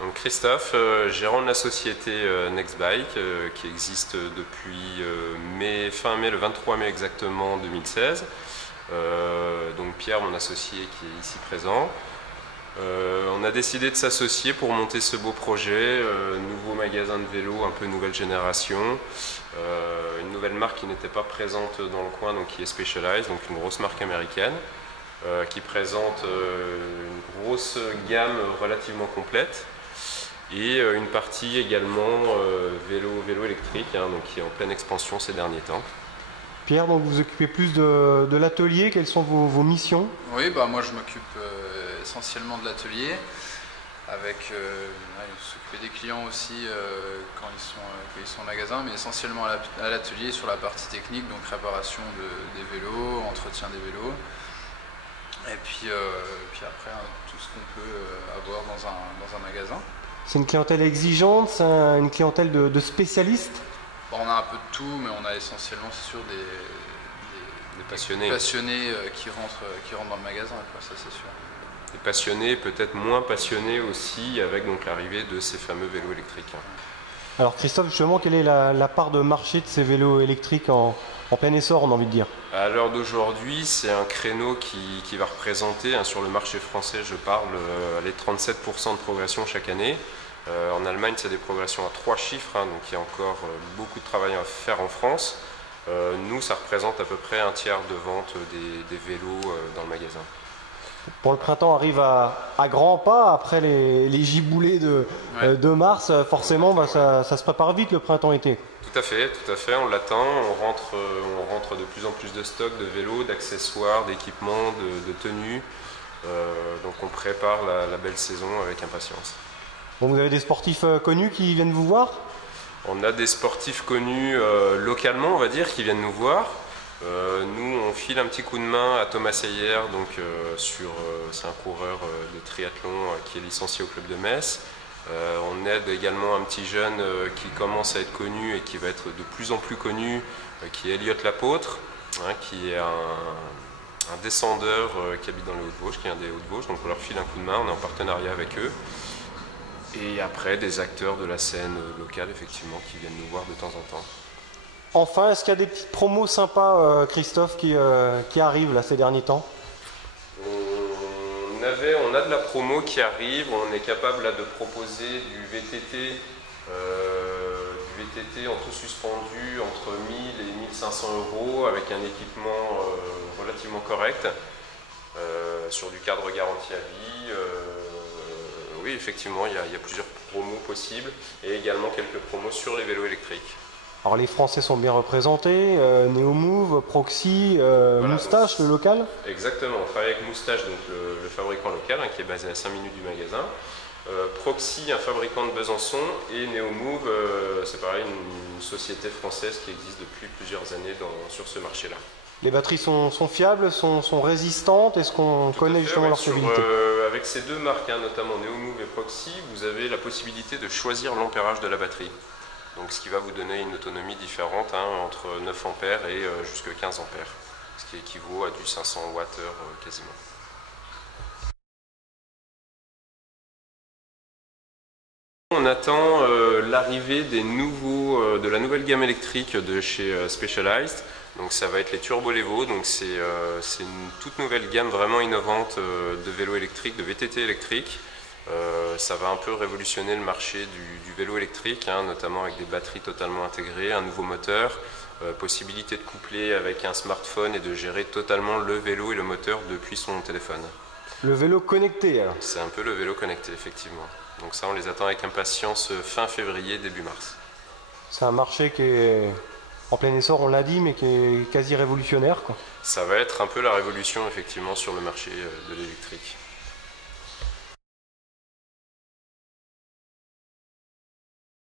Donc Christophe, gérant de la société Nextbike, qui existe depuis fin mai, le 23 mai exactement 2016. Donc Pierre, mon associé, qui est ici présent. On a décidé de s'associer pour monter ce beau projet, nouveau magasin de vélo, un peu nouvelle génération, une nouvelle marque qui n'était pas présente dans le coin, donc qui est Specialized, donc une grosse marque américaine, qui présente une grosse gamme relativement complète. Et une partie également vélo électrique, donc qui est en pleine expansion ces derniers temps. Pierre, donc vous vous occupez plus de l'atelier, quelles sont vos missions? Oui, moi je m'occupe essentiellement de l'atelier, avec s'occuper des clients aussi quand ils sont au magasin, mais essentiellement à l'atelier sur la partie technique, donc réparation des vélos, entretien des vélos, et puis après tout ce qu'on peut avoir dans un magasin. C'est une clientèle exigeante, c'est une clientèle de spécialistes? Bon, on a un peu de tout, mais on a essentiellement, c'est sûr, des passionnés qui rentrent dans le magasin, quoi, ça c'est sûr. Des passionnés, peut-être moins passionnés aussi, avec donc l'arrivée de ces fameux vélos électriques. Alors Christophe, justement, quelle est la part de marché de ces vélos électriques en plein essor, on a envie de dire? À l'heure d'aujourd'hui, c'est un créneau qui va représenter, sur le marché français, je parle, 37% de progression chaque année. En Allemagne, c'est des progressions à 3 chiffres, donc il y a encore beaucoup de travail à faire en France. Nous, ça représente à peu près un tiers de vente des vélos dans le magasin. Pour le printemps arrive à grands pas, après les giboulées de mars, forcément ça se prépare vite le printemps-été. Tout à fait, on l'attend, on rentre de plus en plus de stocks de vélos, d'accessoires, d'équipements, de tenues. Donc on prépare la belle saison avec impatience. Bon, vous avez des sportifs connus qui viennent vous voir? On a des sportifs connus localement, on va dire, qui viennent nous voir. Nous, on file un petit coup de main à Thomas Seyer, donc c'est un coureur de triathlon qui est licencié au club de Metz. On aide également un petit jeune qui commence à être connu et qui va être de plus en plus connu, qui est Elliot Lapôtre, qui est un descendeur qui habite dans les Hauts-de-Vosges, qui est un des Hauts-de-Vosges, donc on leur file un coup de main, on est en partenariat avec eux. Et après, des acteurs de la scène locale, effectivement, qui viennent nous voir de temps en temps. Enfin, est-ce qu'il y a des petites promos sympas, Christophe, qui arrivent là, ces derniers temps? On a de la promo qui arrive, on est capable là, de proposer du VTT en tout suspendu entre 1000 et 1500 € avec un équipement relativement correct, sur du cadre garantie à vie. Oui, effectivement, il y a plusieurs promos possibles et également quelques promos sur les vélos électriques. Alors les Français sont bien représentés, Neomove, Proxy, voilà, Moustache, le local? Exactement, on travaille avec Moustache, donc le fabricant local, qui est basé à 5 minutes du magasin. Proxy, un fabricant de Besançon, et Neomove, c'est pareil, une société française qui existe depuis plusieurs années sur ce marché-là. Les batteries sont fiables, sont résistantes? Est-ce qu'on connaît justement leur fiabilité? Avec ces deux marques, notamment Neomove et Proxy, vous avez la possibilité de choisir l'ampérage de la batterie. Donc, ce qui va vous donner une autonomie différente entre 9 ampères et jusqu'à 15 ampères, ce qui équivaut à du 500 Wh quasiment. On attend l'arrivée de la nouvelle gamme électrique de chez Specialized. Donc ça va être les Turbo Levo, donc c'est une toute nouvelle gamme vraiment innovante de vélos électriques, de VTT électriques. Ça va un peu révolutionner le marché du vélo électrique, notamment avec des batteries totalement intégrées, un nouveau moteur, possibilité de coupler avec un smartphone et de gérer totalement le vélo et le moteur depuis son téléphone. Le vélo connecté alors? C'est un peu le vélo connecté, effectivement. Donc ça, on les attend avec impatience fin février, début mars. C'est un marché qui est en plein essor, on l'a dit, mais qui est quasi révolutionnaire, quoi. Ça va être un peu la révolution, effectivement, sur le marché de l'électrique.